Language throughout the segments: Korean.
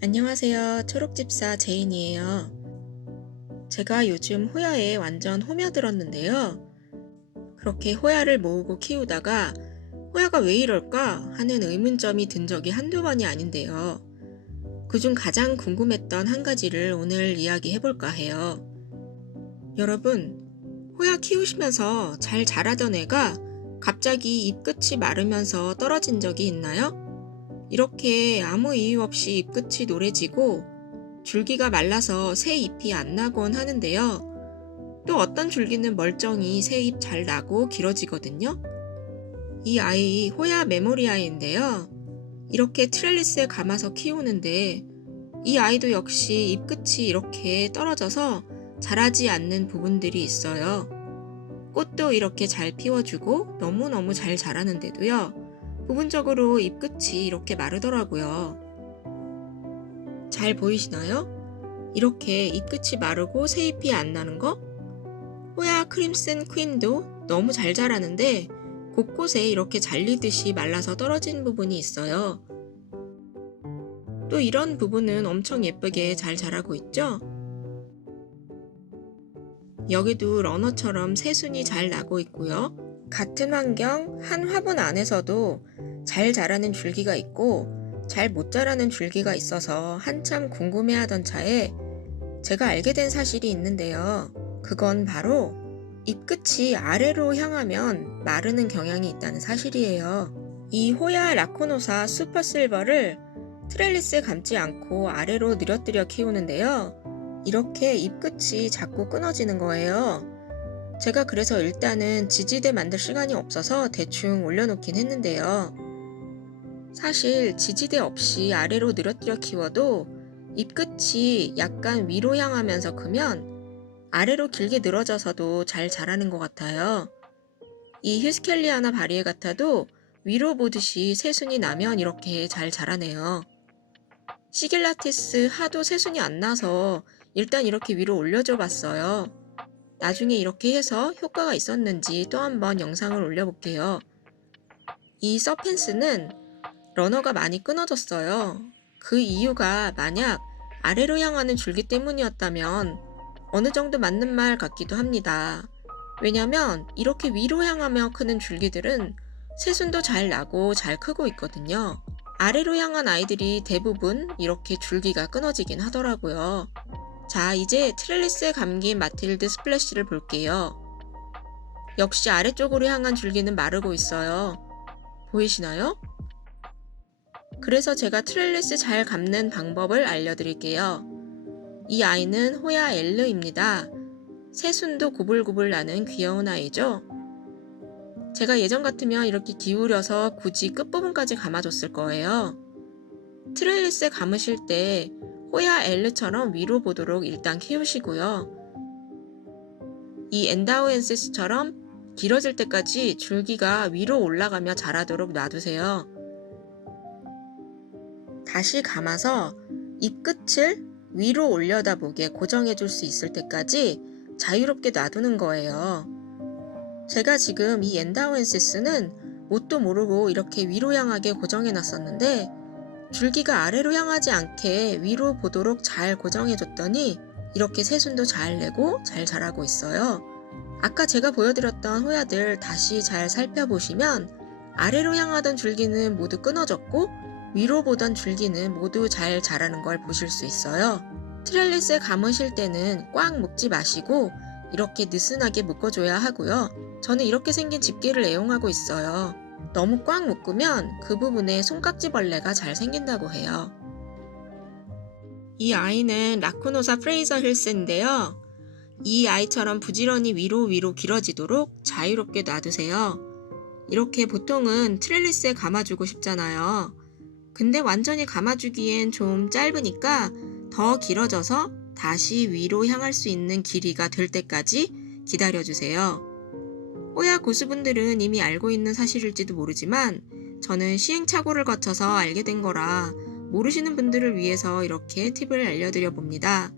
안녕하세요. 초록집사 제인이에요. 제가 요즘 호야에 완전 호며들었는데요. 그렇게 호야를 모으고 키우다가 호야가 왜 이럴까 하는 의문점이 든 적이 한두 번이 아닌데요. 그중 가장 궁금했던 한 가지를 오늘 이야기해 볼까 해요. 여러분, 호야 키우시면서 잘 자라던 애가 갑자기 잎끝이 마르면서 떨어진 적이 있나요? 이렇게 아무 이유 없이 잎끝이 노래지고 줄기가 말라서 새 잎이 안 나곤 하는데요. 또 어떤 줄기는 멀쩡히 새 잎 잘 나고 길어지거든요. 이 아이 호야 메모리아인데요. 이렇게 트렐리스에 감아서 키우는데 이 아이도 역시 잎끝이 이렇게 떨어져서 자라지 않는 부분들이 있어요. 꽃도 이렇게 잘 피워주고 너무너무 잘 자라는데도요. 부분적으로 잎끝이 이렇게 마르더라고요. 잘 보이시나요? 이렇게 잎끝이 마르고 새잎이 안 나는 거? 호야 크림슨 퀸도 너무 잘 자라는데 곳곳에 이렇게 잘리듯이 말라서 떨어진 부분이 있어요. 또 이런 부분은 엄청 예쁘게 잘 자라고 있죠? 여기도 러너처럼 새순이 잘 나고 있고요. 같은 환경, 한 화분 안에서도 잘 자라는 줄기가 있고 잘 못 자라는 줄기가 있어서 한참 궁금해하던 차에 제가 알게 된 사실이 있는데요. 그건 바로 잎끝이 아래로 향하면 마르는 경향이 있다는 사실이에요. 이 호야 라코노사 슈퍼실버를 트렐리스에 감지 않고 아래로 늘어뜨려 키우는데요. 이렇게 잎끝이 자꾸 끊어지는 거예요. 제가 그래서 일단은 지지대 만들 시간이 없어서 대충 올려놓긴 했는데요. 사실 지지대 없이 아래로 늘어뜨려 키워도 잎끝이 약간 위로 향하면서 크면 아래로 길게 늘어져서도 잘 자라는 것 같아요. 이 휴스켈리아나 바리에가타도 위로 보듯이 새순이 나면 이렇게 잘 자라네요. 시길라티스 하도 새순이 안 나서 일단 이렇게 위로 올려줘 봤어요. 나중에 이렇게 해서 효과가 있었는지 또 한번 영상을 올려볼게요. 이 서펜스는 러너가 많이 끊어졌어요. 그 이유가 만약 아래로 향하는 줄기 때문이었다면 어느 정도 맞는 말 같기도 합니다. 왜냐면 이렇게 위로 향하며 크는 줄기들은 새순도 잘 나고 잘 크고 있거든요. 아래로 향한 아이들이 대부분 이렇게 줄기가 끊어지긴 하더라고요. 자, 이제 트렐리스에 감긴 마틸드 스플래시를 볼게요. 역시 아래쪽으로 향한 줄기는 마르고 있어요. 보이시나요? 그래서 제가 트렐리스 잘 감는 방법을 알려드릴게요. 이 아이는 호야 엘르입니다. 새순도 구불구불 나는 귀여운 아이죠. 제가 예전 같으면 이렇게 기울여서 굳이 끝부분까지 감아줬을 거예요. 트렐리스에 감으실 때 호야 엘르처럼 위로 보도록 일단 키우시고요. 이 엔다우엔시스처럼 길어질 때까지 줄기가 위로 올라가며 자라도록 놔두세요. 다시 감아서 잎 끝을 위로 올려다보게 고정해 줄 수 있을 때까지 자유롭게 놔두는 거예요. 제가 지금 이 엔다우엔시스는 뭣도 모르고 이렇게 위로 향하게 고정해 놨었는데 줄기가 아래로 향하지 않게 위로 보도록 잘 고정해 줬더니 이렇게 새순도 잘 내고 잘 자라고 있어요. 아까 제가 보여드렸던 호야들 다시 잘 살펴보시면 아래로 향하던 줄기는 모두 끊어졌고 위로 보던 줄기는 모두 잘 자라는 걸 보실 수 있어요. 트렐리스에 감으실 때는 꽉 묶지 마시고 이렇게 느슨하게 묶어줘야 하고요. 저는 이렇게 생긴 집게를 애용하고 있어요. 너무 꽉 묶으면 그 부분에 손깍지벌레가 잘 생긴다고 해요. 이 아이는 라쿠노사 프레이저 힐스인데요. 이 아이처럼 부지런히 위로 길어지도록 자유롭게 놔두세요. 이렇게 보통은 트렐리스에 감아주고 싶잖아요. 근데 완전히 감아주기엔 좀 짧으니까 더 길어져서 다시 위로 향할 수 있는 길이가 될 때까지 기다려주세요. 호야 고수분들은 이미 알고 있는 사실일지도 모르지만 저는 시행착오를 거쳐서 알게 된 거라 모르시는 분들을 위해서 이렇게 팁을 알려드려 봅니다.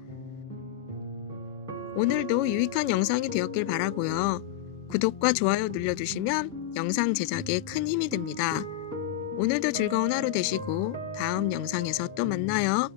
오늘도 유익한 영상이 되었길 바라고요. 구독과 좋아요 눌러주시면 영상 제작에 큰 힘이 됩니다. 오늘도 즐거운 하루 되시고 다음 영상에서 또 만나요.